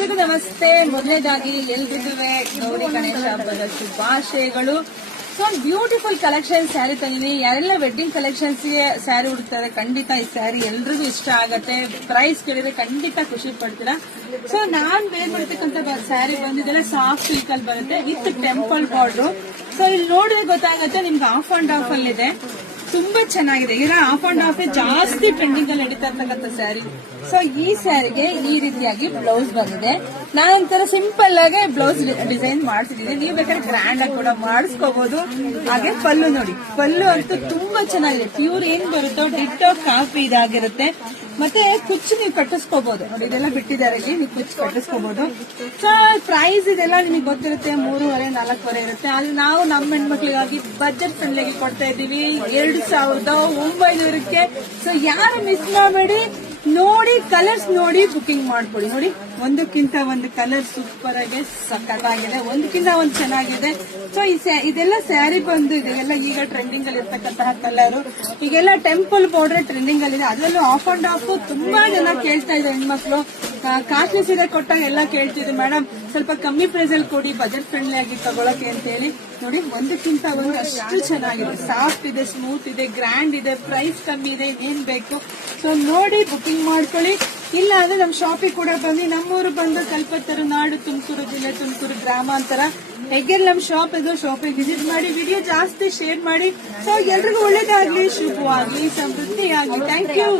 ಎಲ್ರಿಗೂ ನಮಸ್ತೆ. ಮೊದಲನೇದಾಗಿ ಎಲ್ರಿಗೂ ಗೌರಿ ಗಣೇಶ ಹಬ್ಬದ ಶುಭಾಶಯಗಳು. ಸೊ ಬ್ಯೂಟಿಫುಲ್ ಕಲೆಕ್ಷನ್ ಸ್ಯಾರಿ ತಂದಿನಿ. ಯಾರೆಲ್ಲ ವೆಡ್ಡಿಂಗ್ ಕಲೆಕ್ಷನ್ಸ್ ಗೆ ಸ್ಯಾರಿ ಹುಡುಕ್ತಾರೆ ಖಂಡಿತ ಈ ಸ್ಯಾರಿ ಎಲ್ರಿಗೂ ಇಷ್ಟ ಆಗತ್ತೆ. ಪ್ರೈಸ್ ಕೇಳಿದ್ರೆ ಖಂಡಿತ ಖುಷಿ ಪಡ್ತೀರಾ. ಸೊ ನಾನ್ ವೇರ್ ಮಾಡ್ತಕ್ಕಂಥ ಸ್ಯಾರಿ ಬಂದಿದ್ದೆಲ್ಲ ಸಾಫ್ಟ್ ಸಿಲ್ಕ್ ಅಲ್ಲಿ ಬರುತ್ತೆ ವಿತ್ ಟೆಂಪಲ್ ಬಾರ್ಡರ್. ಸೊ ಇಲ್ಲಿ ನೋಡಿದ್ರೆ ಗೊತ್ತಾಗುತ್ತೆ ನಿಮ್ಗೆ ಆಫ್ ಅಂಡ್ ಆಫ್ ಅಲ್ಲಿ ಇದೆ. ತುಂಬಾ ಚೆನ್ನಾಗಿದೆ. ಈಗ ಆಫ್ ಅಂಡ್ ಆಫ್ ಜಾಸ್ತಿ ಟ್ರೆಂಡಿಂಗ್ ಅಲ್ಲಿ ನಡೀತಾ ಇರ್ತಕ್ಕಂಥ ಸ್ಯಾರಿ. ಸೊ ಈ ಸ್ಯಾರಿಗೆ ಈ ರೀತಿಯಾಗಿ ಬ್ಲೌಸ್ ಬಂದಿದೆ. ನಾನೊಂಥರ ಸಿಂಪಲ್ ಆಗಿ ಬ್ಲೌಸ್ ಡಿಸೈನ್ ಮಾಡ್ತಿದ್ದೀನಿ. ನೀವು ಬೇಕಾದ್ರೆ ಗ್ರ್ಯಾಂಡ್ ಆಗಿ ಕೂಡ ಮಾಡಿಸ್ಕೋಬಹುದು. ಹಾಗೆ ಪಲ್ಲು ನೋಡಿ, ಪಲ್ಲು ಅಂತೂ ತುಂಬಾ ಚೆನ್ನಾಗಿದೆ. ಪ್ಯೂರ್ ಏನ್ ಬರುತ್ತೋ ಡಿಟ್ಟೋ ಕಾಫಿ ಇದಾಗಿರುತ್ತೆ. ಮತ್ತೆ ಕುಚ್ಚು ನೀವು ಕಟ್ಟಿಸ್ಕೋಬಹುದು ನೋಡಿ, ಇದೆಲ್ಲ ಬಿಟ್ಟಿದ್ದಾರೆ ಇಲ್ಲಿ, ನೀವು ಕುಚ್ಚು ಕಟ್ಟಿಸ್ಕೋಬಹುದು. ಸೊ ಪ್ರೈಸ್ ಇದೆಲ್ಲ ನಿಮಗೆ ಗೊತ್ತಿರುತ್ತೆ, 3,500-4,000 ಇರುತ್ತೆ. ಅಲ್ಲಿ ನಾವು ನಮ್ಮ ಹೆಣ್ಮಕ್ಳಿಗಾಗಿ ಬಜೆಟ್ ಫ್ರೆಂಡ್ಲಿಗೆ ಕೊಡ್ತಾ ಇದ್ದೀವಿ 2,900ಕ್ಕೆ. ಸೊ ಯಾರು ಮಿಸ್ ಮಾಡಬೇಡಿ, ನೋಡಿ ಕಲರ್ಸ್ ನೋಡಿ ಬುಕಿಂಗ್ ಮಾಡ್ಕೊಳ್ಳಿ. ನೋಡಿ ಒಂದಕ್ಕಿಂತ ಒಂದು ಕಲರ್ ಸೂಪರ್ ಆಗಿ ಸಖತ್ತಾಗಿದೆ, ಒಂದಕ್ಕಿಂತ ಒಂದು ಚೆನ್ನಾಗಿದೆ. ಸೊ ಇದೆಲ್ಲ ಸ್ಯಾರಿ ಬಂದು ಇದೆಲ್ಲ ಈಗ ಟ್ರೆಂಡಿಂಗ್ ಅಲ್ಲಿ ಇರ್ತಕ್ಕಂತಹ ಕಲರ್. ಈಗೆಲ್ಲ ಟೆಂಪಲ್ ಬಾರ್ಡರ್ ಟ್ರೆಂಡಿಂಗ್ ಅಲ್ಲಿ ಇದೆ. ಅದರಲ್ಲೂ ಆಫ್ ಅಂಡ್ ಆಫ್ ತುಂಬಾ ಜನ ಕೇಳ್ತಾ ಇದ್ದಾರೆ ಹೆಣ್ಮಕ್ಳು. ಕಾಸ್ಟ್ಲಿ ಸೀರೆ ಕೊಟ್ಟಾಗ ಎಲ್ಲ ಕೇಳ್ತಿದ್ರು, ಮೇಡಮ್ ಸ್ವಲ್ಪ ಕಮ್ಮಿ ಪ್ರೈಸ್ ಅಲ್ಲಿ ಕೊಡಿ, ಬಜೆಟ್ ಫ್ರೆಂಡ್ಲಿ ಆಗಿ ತಗೊಳಕ್ಕೆ ಅಂತ ಹೇಳಿ. ನೋಡಿ ಒಂದಕ್ಕಿಂತ ಒಂದು ಅಷ್ಟು ಚೆನ್ನಾಗಿದೆ. ಸಾಫ್ಟ್ ಇದೆ, ಸ್ಮೂತ್ ಇದೆ, ಗ್ರ್ಯಾಂಡ್ ಇದೆ, ಪ್ರೈಸ್ ಕಮ್ಮಿ ಇದೆ, ಏನ್ ಬೇಕು. ಸೊ ನೋಡಿ ಬುಕಿಂಗ್ ಮಾಡ್ಕೊಳ್ಳಿ. ಇಲ್ಲ ಅಂದ್ರೆ ನಮ್ ಶಾಪಿಗೆ ಕೂಡ ಬನ್ನಿ. ನಮ್ಮೂರು ಬಂದು ಕಲ್ಪತರು ನಾಡು, ತುಮಕೂರು ಜಿಲ್ಲೆ, ತುಮಕೂರು ಗ್ರಾಮಾಂತರ. ಹೇಗೆಲ್ಲ ನಮ್ ಶಾಪ್ ಇದು, ಶಾಪಿಗೆ ವಿಸಿಟ್ ಮಾಡಿ, ವಿಡಿಯೋ ಜಾಸ್ತಿ ಶೇರ್ ಮಾಡಿ. ಸೊ ಎಲ್ರಿಗೂ ಒಳ್ಳೇದಾಗ್ಲಿ, ಶುಭವಾಗ್ಲಿ, ಸಮೃದ್ಧಿ ಆಗ್ಲಿ. Thank you.